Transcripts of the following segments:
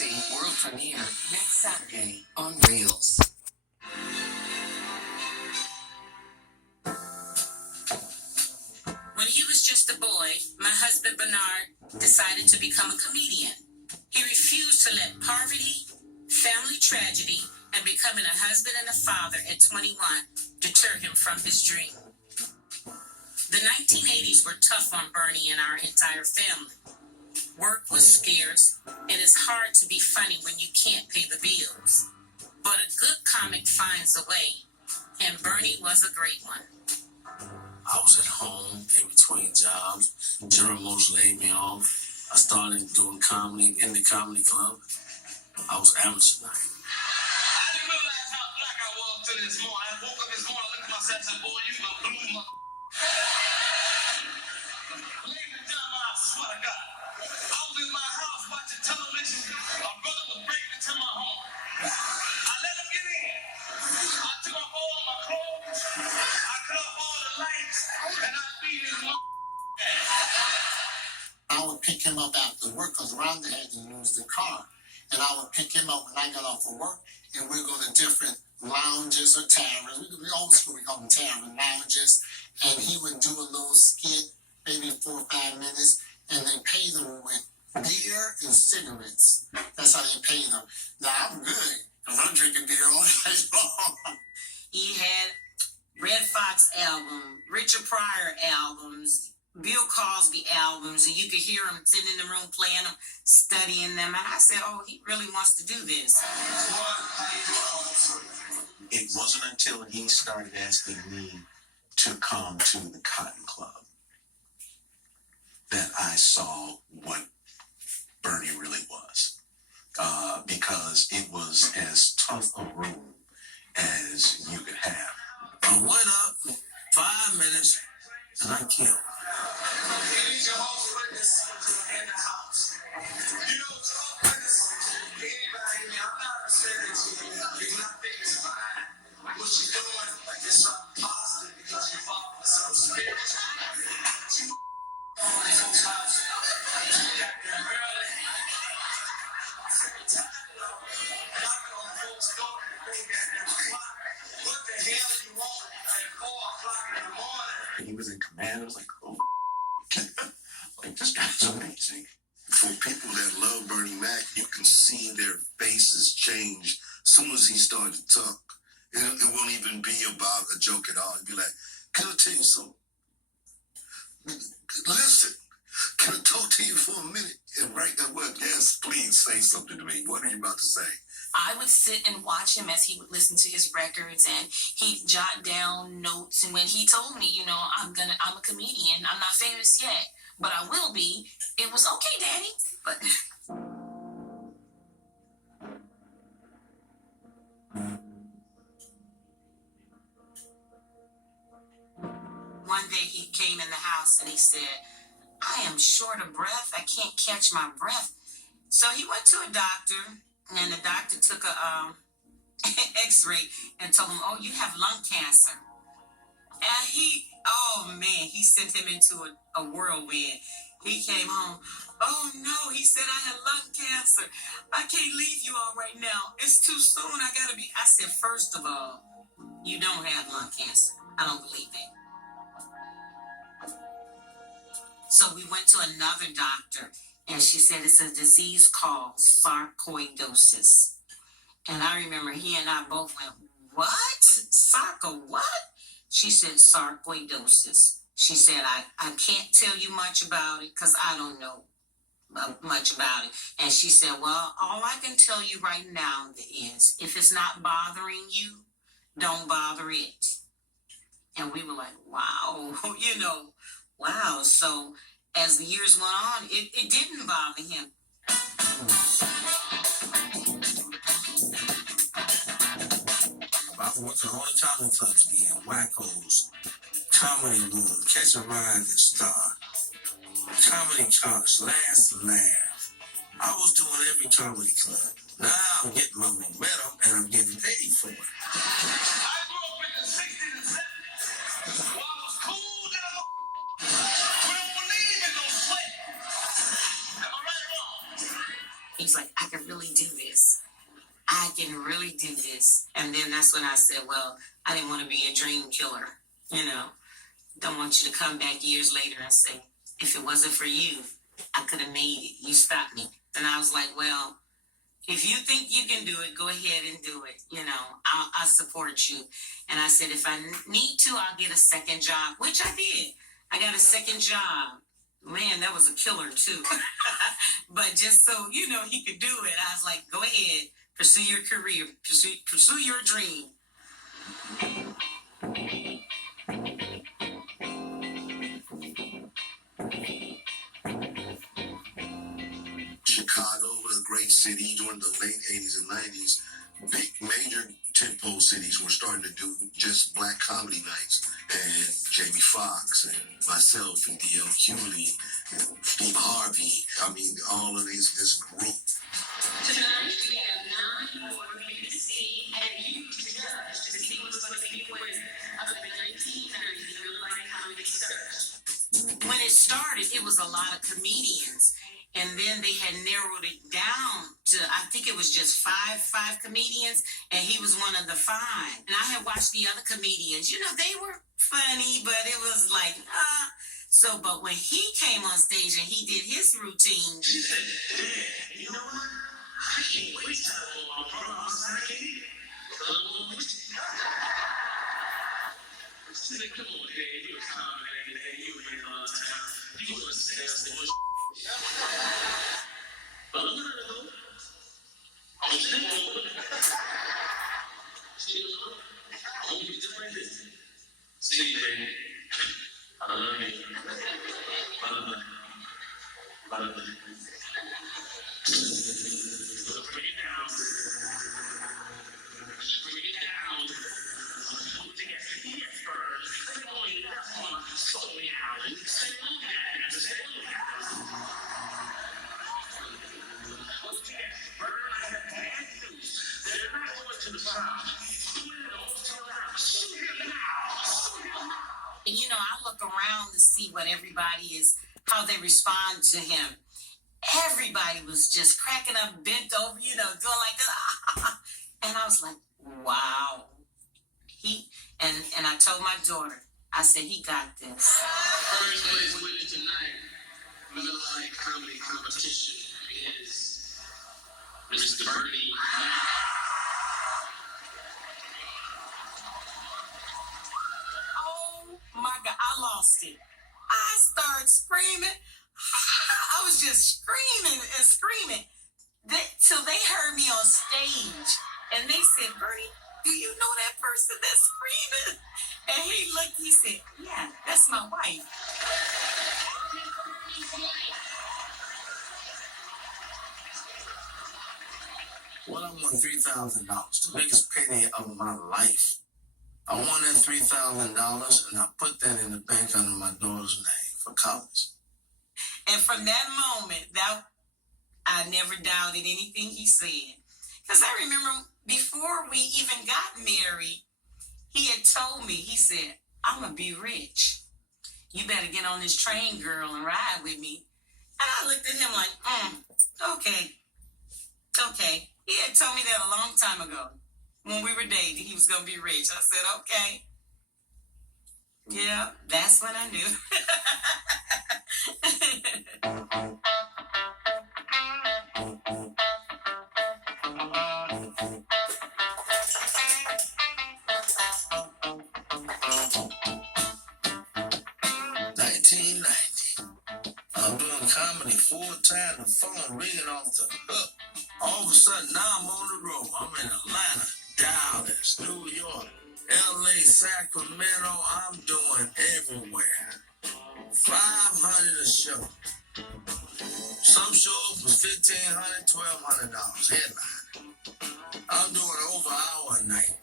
Lucy world premiere next Saturday on Reels. When he was just a boy, my husband Bernard decided to become a comedian. He refused to let poverty, family tragedy, and becoming a husband and a father at 21 deter him from his dream. The 1980s were tough on Bernie and our entire family. Work was scarce, and it's hard to be funny when you can't pay the bills. But a good comic finds a way, and Bernie was a great one. I was at home in between jobs. General Motors laid me off. I started doing comedy in the comedy club. I was amateur night. I didn't realize how black I was till this morning. I woke up this morning, looked at myself and said, boy, you a blue mother. Ladies and gentlemen, I swear to God, I was in my house watching television. My brother was breaking into my home. I let him get in. I took off all my clothes. I cut off all the lights. And I beat his mother. I would pick him up after work because Rhonda had to use the car. And I would pick him up when I got off of work, and we'd go to different lounges or taverns. We old school, we call them tavern lounges. And he would do a little skit, maybe 4 or 5 minutes, and they pay them with beer and cigarettes. That's how they pay them. Now, I'm good, because I'm drinking beer all night long. He had Red Fox album, Richard Pryor albums, Bill Cosby albums, and you could hear him sitting in the room playing them, studying them. And I said, oh, he really wants to do this. It wasn't until he started asking me to come to the Cotton Club that I saw what Bernie really was. Because it was as tough a room as you could have. I went up 5 minutes and I killed. You need your host witness in the house. You know, your host witness, anybody, I'm not upset at you. You're not thinking it's fine. What you're doing is something positive because you're following some spiritual. You on these folks' house. You got them early. I'm sick and tired of knocking on folks' door and they got them clock. What the hell do you want at 4 o'clock in the morning? He was in command. I was like, oh, like, this guy's amazing. For people that love Bernie Mac, you can see their faces change as soon as he started to talk. It won't even be about a joke at all. It'd be like, can I tell you something? Listen, can I talk to you for a minute? And right there, well, yes, please say something to me. What are you about to say? I would sit and watch him as he would listen to his records, and he'd jot down notes. And when he told me, you know, I'm a comedian. I'm not famous yet, but I will be. It was okay, Daddy. But one day he came in the house and he said, I am short of breath. I can't catch my breath. So he went to a doctor, and the doctor took a x-ray and told him, oh, you have lung cancer. And he sent him into a whirlwind. He came home. Oh, no, he said, I have lung cancer. I can't leave you all right now. It's too soon. I said, first of all, you don't have lung cancer. I don't believe it. So we went to another doctor, and she said it's a disease called sarcoidosis. And I remember he and I both went, what? What? She said sarcoidosis. She said, I can't tell you much about it because I don't know much about it. And she said, well, all I can tell you right now is if it's not bothering you, don't bother it. And we were like, wow, wow. So as the years went on, it didn't bother him. I went to all the talking clubs again, Wackos, Comedy Room, Catch a Rising Star, Comedy Charts, Last Laugh. I was doing every comedy club. Now I'm getting my momentum and I'm getting paid for it. I grew up in the 60s and 70s. While I was cool, then we don't believe in no sweat. Am I right or wrong? He's like, I can really do this. I can really do this. And then that's when I said, well, I didn't want to be a dream killer. You know, don't want you to come back years later and say, if it wasn't for you, I could have made it. You stopped me. And I was like, well, if you think you can do it, go ahead and do it. You know, I'll support you. And I said, if I need to, I'll get a second job, which I did. I got a second job. Man, that was a killer too. But just so, you know, he could do it, I was like, go ahead, pursue your career, pursue your dream. Chicago was a great city during the late 80s and 90s. Big major tentpole cities were starting to do just black comedy nights. And Jamie Foxx and myself and D.L. Hewley and Steve Harvey. I mean, all of this group. Tonight we have 9 more for you to see and you to judge to see what's going to be winner of the 1930s Real Life Comedy Search. When it started, it was a lot of comedians. And then they had narrowed it down to, I think it was just five comedians, and he was one of the 5. And I had watched the other comedians. You know, they were funny, but it was like, So, but when he came on stage and he did his routine. She said, Dad, you know what? I can't waste time on my brother outside of here. She said, come on, Dad, you was calm, man. You were here all the time. You was saying some but look at her though. I'm still over. Still over. I want you to just like this. See, baby. I love you. I love you. I love you. Bring it down. Bring it down. Put it together first. Say, oh, that's one. Slow me down. Say, look at it. Say, look at it. And you know, I look around to see what everybody is, how they respond to him. Everybody was just cracking up, bent over, you know, doing like this. And I was like, wow. And I told my daughter, I said, he got this. First place winner tonight, Middle Light Comedy Competition is Mr. Bernie Mac. Oh my God, I lost it. I started screaming. I was just screaming and screaming till they heard me on stage. And they said, Bernie, do you know that person that's screaming? And he looked, he said, yeah, that's my wife. Well, I won $3,000, the biggest payday of my life. I won that $3,000 and I put that in the bank under my daughter's name for college. And from that moment, I never doubted anything he said. Because I remember before we even got married, he had told me, he said, I'm going to be rich. You better get on this train, girl, and ride with me. And I looked at him like, okay. He had told me that a long time ago when we were dating. He was going to be rich. I said, okay. Yeah, that's when I knew. I'm doing comedy full-time, the phone ringing off the hook. All of a sudden, now I'm on the road. I'm in Atlanta, Dallas, New York, LA, Sacramento. I'm doing everywhere. 500 a show. Some shows was $1,500, $1,200 headline. I'm doing over an hour a night.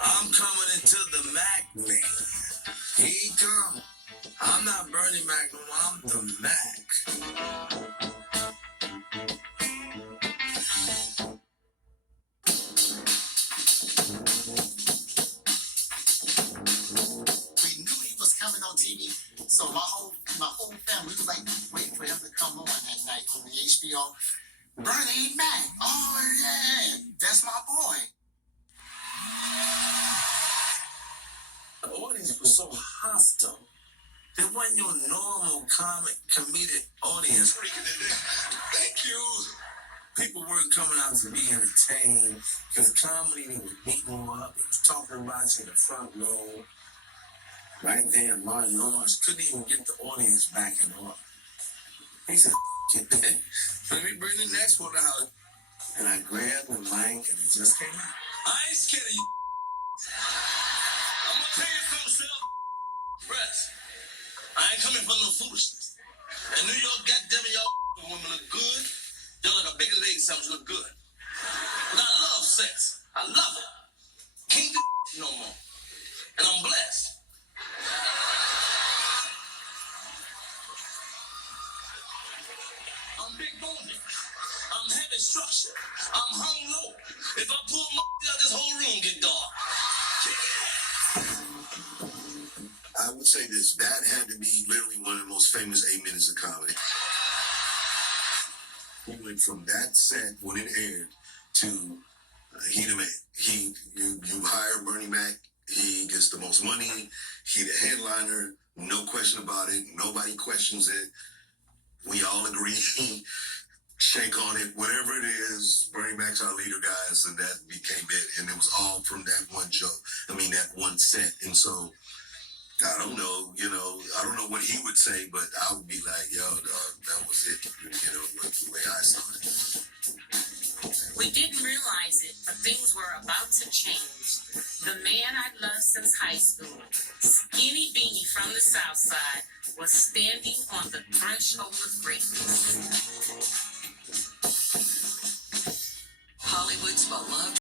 I'm coming into the Mac man. He come. I'm not Bernie Mac, no, I'm the Mac. We knew he was coming on TV, so my whole family was like waiting for him to come on that night on the HBO. Bernie Mac. Oh yeah, that's my boy. The audience was so hostile. It wasn't your normal comic comedic audience. Thank you. People weren't coming out to be entertained because comedy, they were beating them up, they was talking about you in the front row. Right there, Martin Lawrence couldn't even get the audience backing up. He said, let me bring the next one out. And I grabbed the mic and it just came out. I ain't scared of you. I'm gonna tell you something, self press. I ain't coming for no foolishness. In New York, goddammit, y'all women look good. Y'all like a bigger lady, something look good. But I love sex. I love it. Can't do no more. And I'm blessed. I'm big boned. I'm heavy structure. I'm hung low. If I pull my out, this whole room get dark. I would say this, that had to be literally one of the most famous 8 minutes of comedy. He went from that set when it aired to he the man. You hire Bernie Mac, he gets the most money, he the headliner, no question about it, nobody questions it. We all agree, shake on it, whatever it is, Bernie Mac's our leader, guys, and that became it. And it was all from that one joke. That one set. And so I don't know, I don't know what he would say, but I would be like, yo, dog, that was it, the way I saw it.